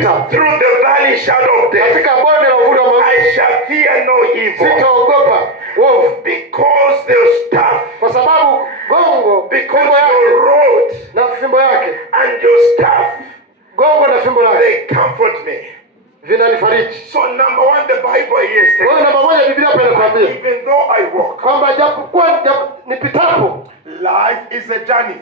kupita through the valley shadow of death, katika bonde la uvuli wa mauti, I shall fear no evil. sitaogopa uovu, Because the staff, kwa sababu gongo, because fimbo yake your rod na fimbo yake, and your staff, gongo na fimbo yake they comfort me. vinanifariji. So number one, the Bible here is Kwa hiyo telling namba moja Biblia hapa inatuambia even though I walk, kwamba japokuwa nipitapo, life is a journey.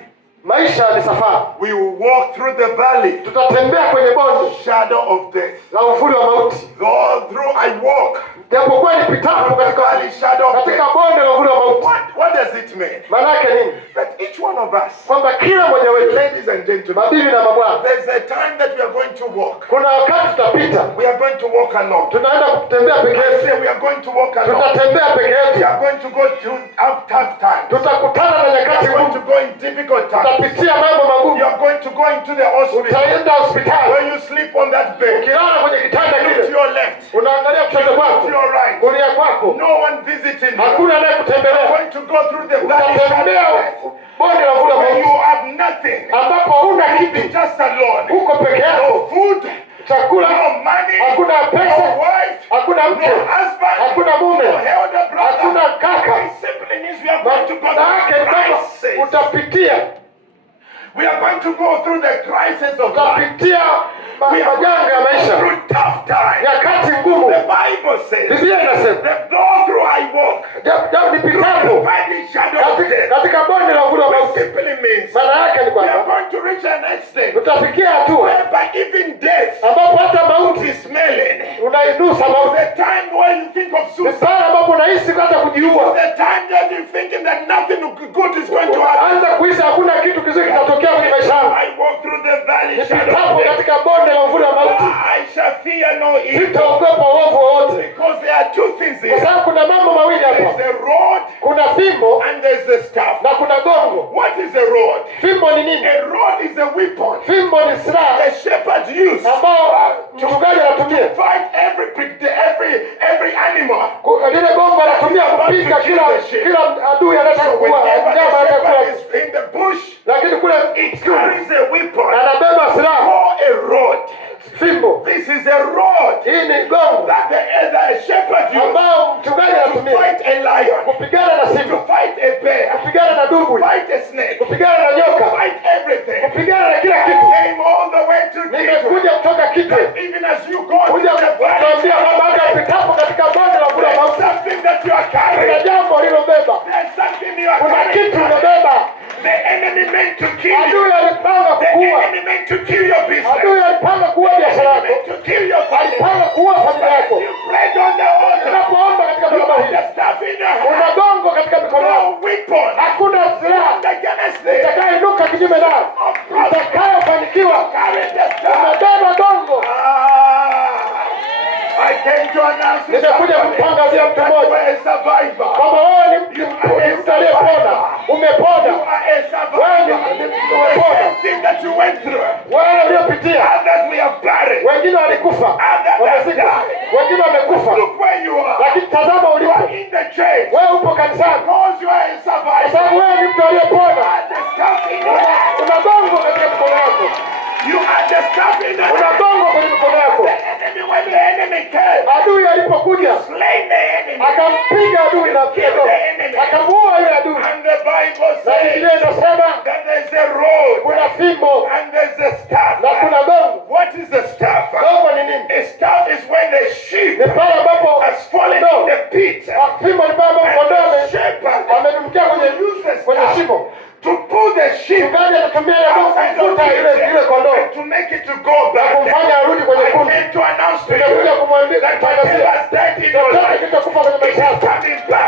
maisha ni safari. We will walk through the valley Tutatembea kwenye bonde shadow of death. la uvuli wa mauti. Though through I walk Japokuwa nipitapo the katika valley shadow of katika death. bonde la uvuli wa mauti. What does it mean? Maana yake nini? That each one of us, Kwamba kila mmoja wetu, ladies and gentlemen, mabibi na mabwana, there's a time that we are going to walk. kuna wakati tutapita, We are going to walk alone. tunaenda kutembea peke I yetu, say we are going to walk alone. tutatembea peke We yetu, are going to go through tough times. tutakutana na We nyakati are going to ngumu, go in difficult times. tutapitia mambo You magumu, are going to go into the hospital. utaenda hospitali, When you sleep on that bed, ukilala kwenye kitanda look to kile, your left, unaangalia kushoto to kwako, your right. kulia kwako, No one visiting you. hakuna You anayekutembelea. are going to go through the valley shadow Utatembea of death. bonde la uvuli wa When you mauti have nothing, ambapo huna be kitu, just alone. uko peke yako, No food, chakula, no money, hakuna no pesa, wife, hakuna no mke, husband, hakuna mume, no elder hakuna brother. kaka. It simply means we are going to go Maana yake through ni kwamba crisis. utapitia We are going to go through the crisis of life. utapitia We are majanga ya going maisha, through tough times. nyakati The ngumu. Bible says Biblia inasema that though through I walk japo through the nipitapo valley shadow of death, katika bonde la uvuli wa it mauti, simply means maana yake ni we are kwamba going to reach an extent tutafikia hatua whereby even death ambapo hata mauti is smelling. unainusa mauti. The time when you think of Ni suicide, pale ambapo unahisi hata kujiua, the time that you're thinking that nothing good is going to happen. anza kuhisi hakuna kitu kizuri kitatokea kwenye maisha yako. I walk through the valley shadow Nipitapo of death, katika bonde la uvuli wa mauti, I shall fear no evil. sitaogopa uovu wowote, Because there are two things kwa here. sababu kuna mambo mawili There's hapa, the rod kuna fimbo and there's the staff. na kuna gongo. What is a rod? Fimbo ni nini? A rod is a weapon Fimbo ni silaha the shepherd used ambao mchungaji anatumia. fight every animal. Lile gongo anatumia kupiga kila adui anataka kuua Whenever mnyama the anataka shepherd kula, is in the bush, lakini kule it carries a weapon anabeba silaha, or a rod. fimbo. This is a rod Hii ni gongo that the shepherd used ambao mchungaji to anatumia fight a lion, kupigana na to simba, fight a bear, kupigana na to dubu, fight a snake, kupigana na nyoka, fight everything. kupigana na kila I kitu. came all the way to Kitwe. Nimekuja kutoka Kitwe Even as you go to kuja the kuambia kwamba hata valley, upitapo katika bonde la uvuli wa there's mauti, something that you are kuna carrying. jambo ulilobeba, There's something you are kuna carrying. kitu umebeba. The enemy meant to kill you. Adui alipanga The kukuua, enemy meant to kill your business. adui alipanga kuua The biashara enemy yako, meant to kill your family. alipanga kuua familia yako. You prayed on the altar. Unapoomba katika You madhabahu have hii, the staff in your una hand. gongo katika mikono yako, No weapon hakuna silaha against it. itakayeinuka kinyume nayo itakayofanikiwa. Carry the staff. Umebeba gongo. I came to announce to Nimekuja somebody kumtangazia mtu that you mmoja are a survivor. kwamba wewe ni mtu aliyepona, You umepona. are a Wewe survivor. ni The umepona. same thing that you went through. Wewe uliopitia, Others we have buried. wengine walikufa wamezikwa, wengine wamekufa, Look where you are. lakini tazama You ulipo. are in the church. Wewe upo kanisani Because you are a kwa survivor. sababu wewe ni mtu aliyepona. The stuff in your hand. Una gongo katika mikono yako, You are the stuff in the una hand. gongo kwenye mikono yako. The enemy, when the enemy came, Adui alipokuja slain the enemy. akampiga adui na fimbo, akamuua yule adui. And the Bible Na Biblia says inasema that there's a road kuna fimbo and there's a staff. na kuna gongo. What is the staff? Gongo ni nini? A staff is when the sheep Ni pale ambapo has fallen no, in the pit. fimbo ni pale ambapo And kondoo the shepherd amedumkia uses kwenye staff shimo. to pull the sheep Mchungaji anatumia ile gongo outside of kuvuta ile kondoo and to make it to go na back. kumfanya arudi kwenye I kundi. came to announce to Nimekuja you kumwambia that kutangazia whatever has died in your chochote life kitakufa kwenye is maisha yako coming back.